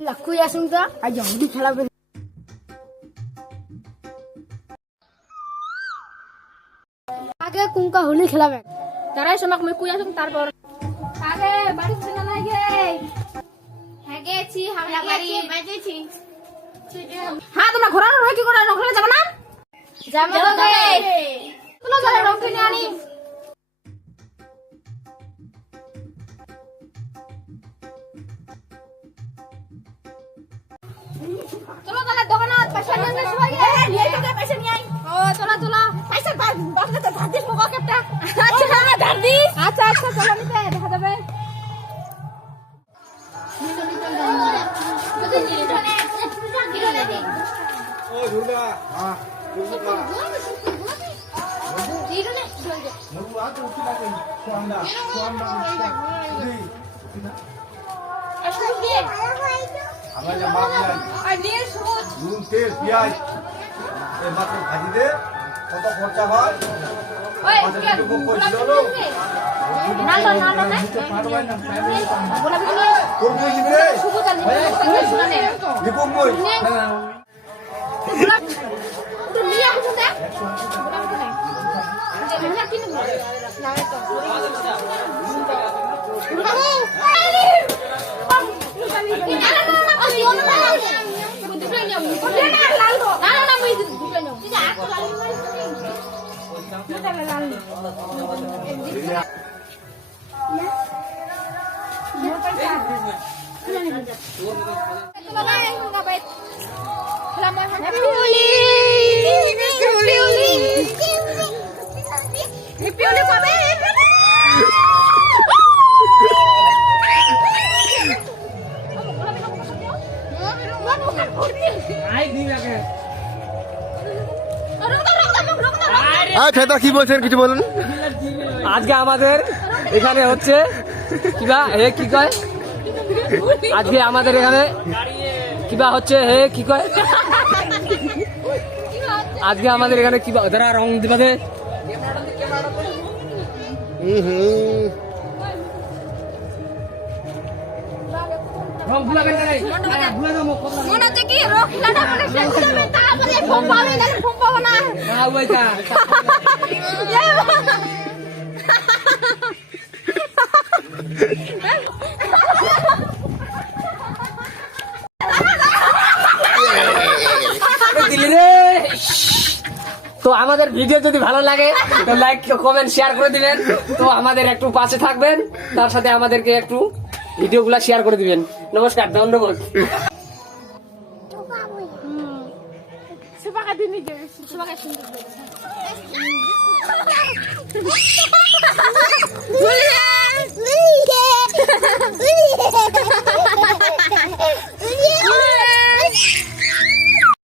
লাকুই আসুন তো আজ হুলি খেলাবে আগে কুঙ্কা হোলি খেলাবে তারাই সময় আমি কুই আসুন তারপর আগে বাড়ি থেকে না গে হ্যাঁ গেছি আমরা বাড়ি বাজেছি হ্যাঁ তোমরা ঘোরানো রয় কি করে ওখানে যাবে না যাবে তো গে চলো চলো রং কিনে আনি চলো তাহলে দোকানে পয়সা নিয়ে আসো সবাই নিয়ে তো পয়সা নিয়ে আই ও চলো চলো পয়সা বাকি তো ধার দিস কোকা কেপটা আচ্ছা ধার দিস আচ্ছা আচ্ছা চলো নিতে দেখা যাবে ও দুর্গা হ্যাঁ দুর্গা মরু আজ উঠি লাগে সোয়ান্ডা আমরা যে মাছ নাই নুন তেল পেঁয়াজ এই মাছের ভাজি দে কত খরচা হয় ফেতা কি বলছেন কিছু বলুন। আজকে আমাদের এখানে হচ্ছে কিবা হে কি কয় আজকে আমাদের এখানে কিবা হচ্ছে হে কি কয় আজকে আমাদের এখানে কিবা ধরা রং দিবাদে রং ফুলাবেন না মনে হচ্ছে কি রোগ লাটা মনে শেষ করবে তারপরে ফোন পাবে না ফোন পাবো না না ওইটা তো আমাদের ভিডিও যদি ভালো লাগে তো লাইক কমেন্ট শেয়ার করে দিবেন। তো আমাদের একটু পাশে থাকবেন, তার সাথে আমাদেরকে একটু ভিডিওগুলো শেয়ার করে দিবেন। নমস্কার, ধন্যবাদ। সুপাকা দিনি সুপাকা সুন্দর